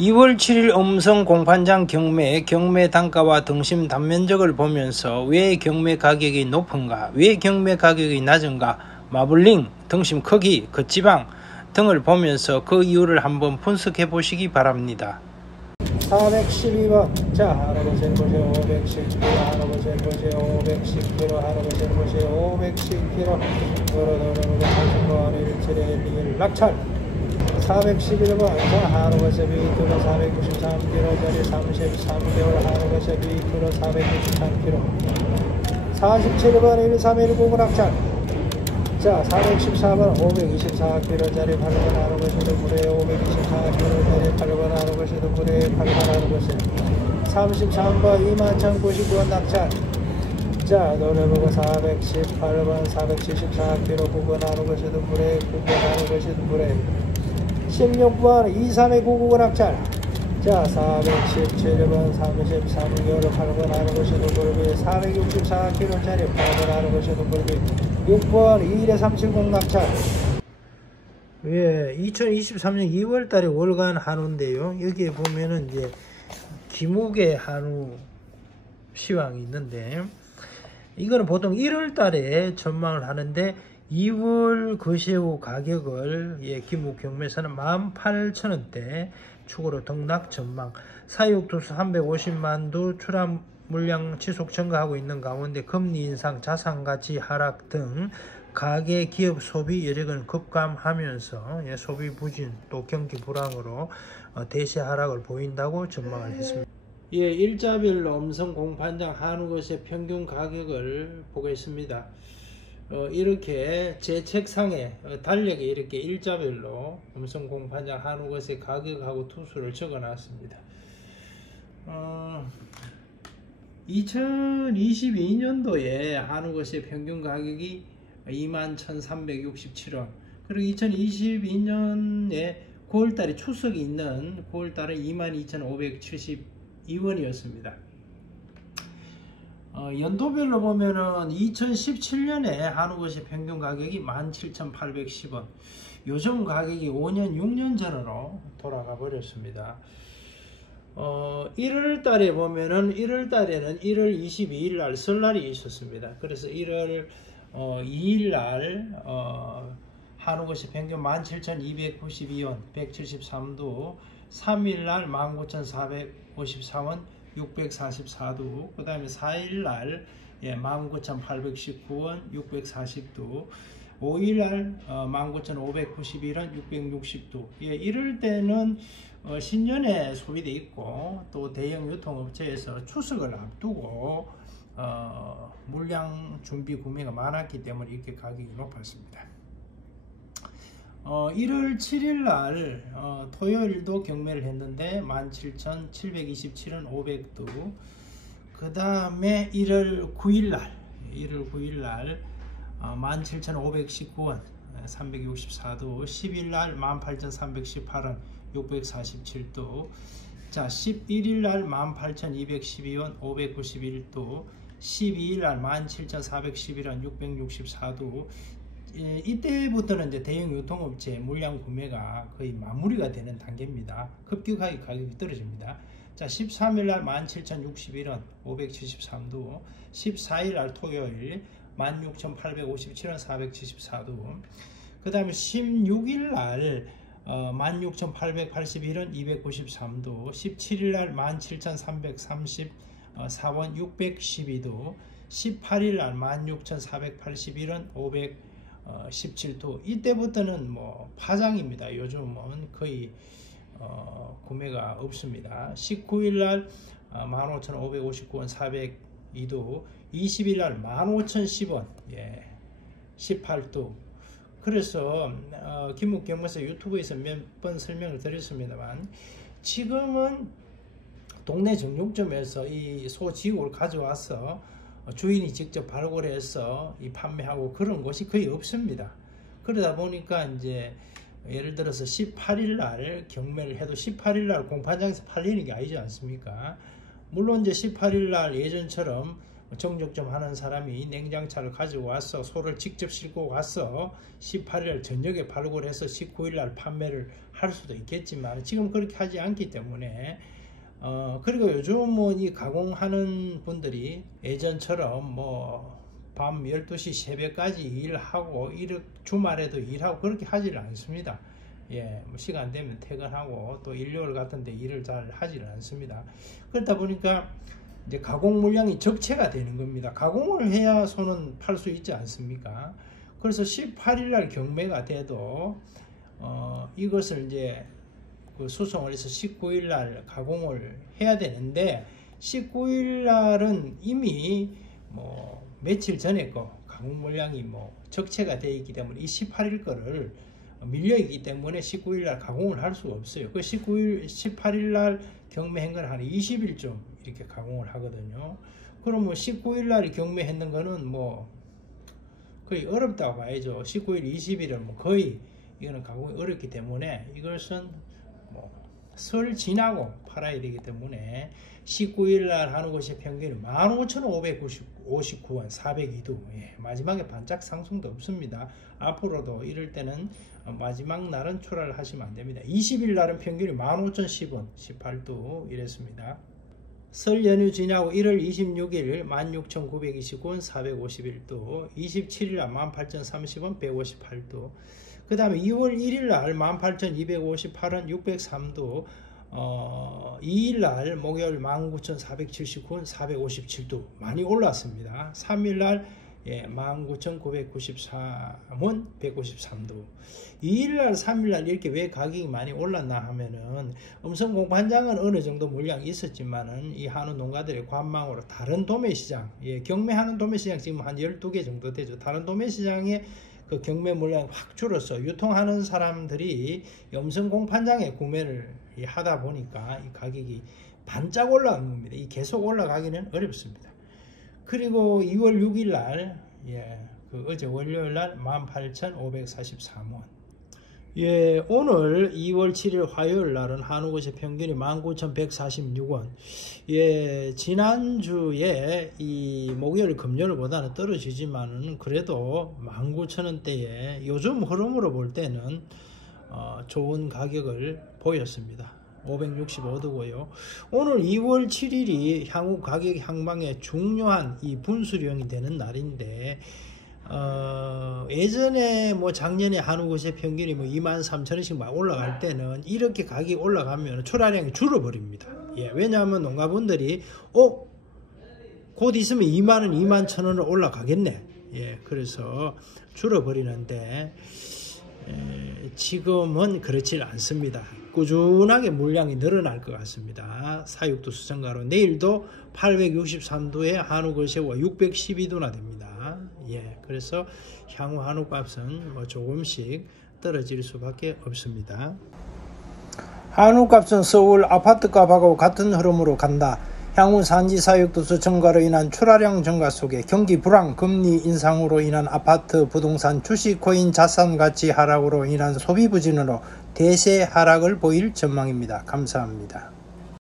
2월 7일 음성 공판장 경매 단가와 등심 단면적을 보면서 왜 경매 가격이 높은가, 왜 경매 가격이 낮은가, 마블링, 등심 크기, 겉지방 등을 보면서 그 이유를 한번 분석해 보시기 바랍니다. 412번 자, 할아버지 보세요. 510kg 할아버지 보세요. 510kg 할아버지 보세요. 510kg 노로노로노로 30번 171 낙찰. 411번 할아버지 비트로 493kg짜리 33개월 할아버지 비트로 493kg. 47번 1319 낙찰. 자, 414번 524kg짜리 8번 할아버지도 무례. 524kg짜리 8번 할아버지도 무례. 8번 할아버지. 33번 21,099원 낙찰. 자, 노래보고 418번 474kg 9번 할아버지도 무례. 9번 할아버지도 무례. 16번 23299 낙찰. 자, 417번 33개월 8번 할아버지도 무례. 464kg짜리 8번 할아버지도 무례. 6번 21370 낙찰. 예, 2023년 2월달에 월간 한우인데요. 여기에 보면은 이제 기묵의 한우 시황이 있는데, 이거는 보통 1월달에 전망을 하는데 2월 거새우 가격을 기묵 경매에서는 18,000원대 추가로 등락 전망. 사육두수 350만두 출하 물량 지속 증가하고 있는 가운데 금리 인상, 자산가치 하락 등 가계 기업 소비 여력은 급감하면서 소비 부진 또 경기 불황으로 대세 하락을 보인다고 전망을 했습니다. 일자별로 음성 공판장 한우것의 평균 가격을 보겠습니다. 이렇게 제 책상에 달력에 이렇게 일자별로 음성 공판장 한우것의 가격하고 투수를 적어 놨습니다. 2022년도에 한우것의 평균 가격이 21,367원, 그리고 2022년에 9월달에 추석이 있는 9월달에 22,572원이었습니다. 연도별로 보면은 2017년에 한우것의 평균 가격이 17,810원, 요즘 가격이 5년 6년 전으로 돌아가 버렸습니다. 1월 달에 보면은 1월 달에는 1월 22일 날 설날이 있었습니다. 그래서 1월 2일 날 한우것이 평균 17,292원 173도, 3일 날 19,454원 644도, 그 다음에 4일 날 19,819원 640도, 5일 날 19,591원 660도. 이럴 때는 신년에 소비돼 있고 또 대형 유통업체에서 추석을 앞두고 물량 준비 구매가 많았기 때문에 이렇게 가격이 높았습니다. 1월 7일 날 토요일도 경매를 했는데 17,727원 500도, 그 다음에 1월 9일 날 17,519원 364도, 10일 날 18,318원 647도, 자, 11일 날 18,212원 591도, 12일 날 17,411원 664도. 이때부터는 이제 대형 유통업체 물량 구매가 거의 마무리가 되는 단계입니다. 급격하게 가격이 떨어집니다. 자, 13일 날 17,061원 573도, 14일 날 토요일 16,857원 474도, 그 다음에 16일 날 16,881원 293도, 17일 날 17,334원 612도, 18일 날 16,481원 517도. 이때부터는 뭐 파장입니다. 요즘은 거의 구매가 없습니다. 19일 날 15,559원 402도, 20일 날 15,010원 18도. 그래서 기묵 경매사 유튜브에서 몇 번 설명을 드렸습니다만, 지금은 동네 정육점에서 이 소지육을 가져와서 주인이 직접 발굴해서 판매하고 그런 곳이 거의 없습니다. 그러다 보니까 이제 예를 들어서 18일 날 경매를 해도 18일 날 공판장에서 팔리는 게 아니지 않습니까? 물론 이제 18일 날 예전처럼 정육점 하는 사람이 냉장차를 가지고 와서 소를 직접 싣고 가서 18일 저녁에 발굴해서 19일날 판매를 할 수도 있겠지만 지금 그렇게 하지 않기 때문에 그리고 요즘은 이 가공하는 분들이 예전처럼 뭐 밤 12시 새벽까지 일하고 주말에도 일하고 그렇게 하지를 않습니다. 예, 뭐 시간 되면 퇴근하고 또 일요일 같은데 일을 잘 하지를 않습니다. 그러다 보니까 이제 가공 물량이 적체가 되는 겁니다. 가공을 해야 소는 팔 수 있지 않습니까? 그래서 18일날 경매가 돼도 이것을 이제 그 소송을 해서 19일날 가공을 해야 되는데 19일날은 이미 뭐 며칠 전에 거 가공 물량이 뭐 적체가 되어 있기 때문에 이 18일 거를 밀려 있기 때문에 19일날 가공을 할 수가 없어요. 그 18일날 경매한 건 한 20일쯤 이렇게 가공을 하거든요. 그러면 19일날 경매했는 거는 뭐 거의 어렵다고 봐야죠. 19일, 20일은 뭐 거의 이거는 가공이 어렵기 때문에 이것은 뭐 설 지나고 팔아야 되기 때문에 19일날 하는 것이 평균이 15,559원 402도. 예, 마지막에 반짝 상승도 없습니다. 앞으로도 이럴 때는 마지막 날은 출하를 하시면 안 됩니다. 20일 날은 평균이 15,010원 18도 이랬습니다. 설 연휴 지나고 1월 26일 16,929원 451도, 27일 날 18,030원 158도, 그 다음에 2월 1일 날 18,258원 603도, 2일 날 목요일 19,479원 457도 많이 올랐습니다. 3일 날 19,993원 153도. 2일날 3일날 이렇게 왜 가격이 많이 올랐나 하면은 음성 공판장은 어느 정도 물량이 있었지만은 이 한우 농가들의 관망으로 다른 도매시장, 경매하는 도매시장 지금 한 12개 정도 되죠. 다른 도매시장에 그 경매 물량이 확 줄어서 유통하는 사람들이 음성 공판장에 구매를 하다 보니까 이 가격이 반짝 올라간 겁니다. 이 계속 올라가기는 어렵습니다. 그리고 2월 6일 날, 그 어제 월요일 날 18,543원. 오늘 2월 7일 화요일 날은 한우것의 평균이 19,146원. 지난주에 이 목요일 금요일보다는 떨어지지만은 그래도 19,000원대에 요즘 흐름으로 볼 때는 좋은 가격을 보였습니다. 565도고요. 오늘 2월 7일이 향후 가격 향방에 중요한 이 분수령이 되는 날인데 예전에 뭐 작년에 한우것의 평균이 뭐 23,000원씩 막 올라갈 때는 이렇게 가격이 올라가면 출하량이 줄어버립니다. 왜냐하면 농가분들이 곧 있으면 2만원, 21,000원으로 올라가겠네. 그래서 줄어버리는데 지금은 그렇지 않습니다. 꾸준하게 물량이 늘어날 것 같습니다. 사육도 수정가로 내일도 863도에 한우 거세와 612도나 됩니다. 그래서 향후 한우값은 뭐 조금씩 떨어질 수밖에 없습니다. 한우값은 서울 아파트값하고 같은 흐름으로 간다. 향후 산지 사육도수 증가로 인한 출하량 증가 속에 경기 불황, 금리 인상으로 인한 아파트, 부동산, 주식, 코인, 자산 가치 하락으로 인한 소비 부진으로 대세 하락을 보일 전망입니다. 감사합니다.